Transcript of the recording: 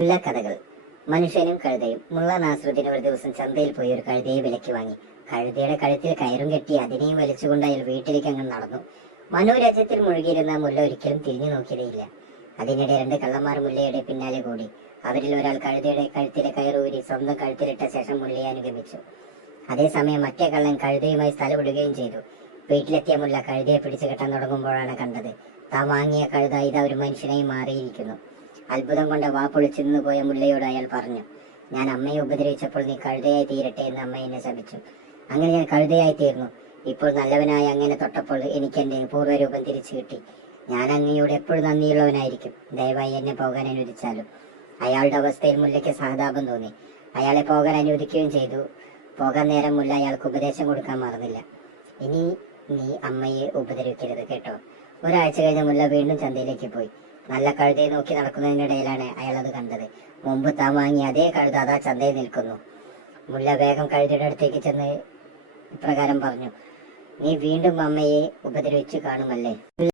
എല്ലാ കഥകൾ. മനുഷ്യനും കഴുതയും. മുള്ള നാസറുദ്ദീൻ ഒരു ദിവസം ചന്തയിൽ പോയി ഒരു കഴുതയെ വിലയ്ക്ക് വാങ്ങി. കഴുതയുടെ കഴുത്തിൽ കയറും കെട്ടി അതിനെയും വലിച്ചുകൊണ്ട് അയാൾ വീട്ടിലേക്ക് അങ്ങ് നടന്നു. മനോരാജ്യത്തിൽ മുഴുകിയിരുന്ന മുല്ല ഒരിക്കലും തിരിഞ്ഞു നോക്കിയതേയില്ല. അതിനിടെ രണ്ട് കള്ളന്മാർ മുല്ലയുടെ പിന്നാലെ കൂടി. അവരിൽ ഒരാൾ കഴുതയുടെ കഴുത്തിലെ കയറൂരി സ്വന്തം കഴുത്തിലിട്ട ശേഷം മുല്ലയെ അനുഗമിച്ചു. അതേസമയം മറ്റേ കള്ളൻ കഴുതയുമായി സ്ഥലം വിടുകയും ചെയ്തു. വീട്ടിലെത്തിയ മുല്ല കഴുതയെ പിടിച്ചു കെട്ടാൻ തുടങ്ങുമ്പോഴാണ് കണ്ടത്, താൻ വാങ്ങിയ കഴുത ഇതാ ഒരു മനുഷ്യനായി മാറിയിരിക്കുന്നു. അത്ഭുതം കൊണ്ട് വാ പൊളിച്ചു പോയ മുല്ലയോട് അയാൾ പറഞ്ഞു, ഞാൻ അമ്മയെ ഉപദ്രവിച്ചപ്പോൾ നീ കഴുതയായി തീരട്ടെ എന്ന് അമ്മ എന്നെ ശപിച്ചു. അങ്ങനെ ഞാൻ കഴുതയായി തീർന്നു. ഇപ്പോൾ നല്ലവനായി അങ്ങനെ തൊട്ടപ്പോൾ എനിക്ക് എന്റെ പൂർവ്വരൂപം തിരിച്ചു കിട്ടി. ഞാൻ അങ്ങയോട് എപ്പോഴും നന്ദിയുള്ളവനായിരിക്കും. ദയവായി എന്നെ പോകാൻ അനുവദിച്ചാലും. അയാളുടെ അവസ്ഥയിൽ മുല്ലയ്ക്ക് സഹതാപം തോന്നി. അയാളെ പോകാൻ അനുവദിക്കുകയും ചെയ്തു. പോകാൻ നേരം മുല്ല അയാൾക്ക് ഉപദേശം കൊടുക്കാൻ മറന്നില്ല. ഇനി നീ അമ്മയെ ഉപദ്രവിക്കരുത് കേട്ടോ. ഒരാഴ്ച കഴിഞ്ഞ മുല്ല വീണ്ടും ചന്തയിലേക്ക് പോയി. നല്ല കഴുതയെ നോക്കി നടക്കുന്നതിനിടയിലാണ് അയാൾ അത് കണ്ടത്. മുമ്പ് താൻ വാങ്ങിയ അതേ കഴുത അതാ ചന്തയിൽ നിൽക്കുന്നു. മുല്ല വേഗം കഴുതയുടെ അടുത്തേക്ക് ചെന്ന് ഇപ്രകാരം പറഞ്ഞു, നീ വീണ്ടും അമ്മയെ ഉപദ്രവിച്ചു കാണുമല്ലേ?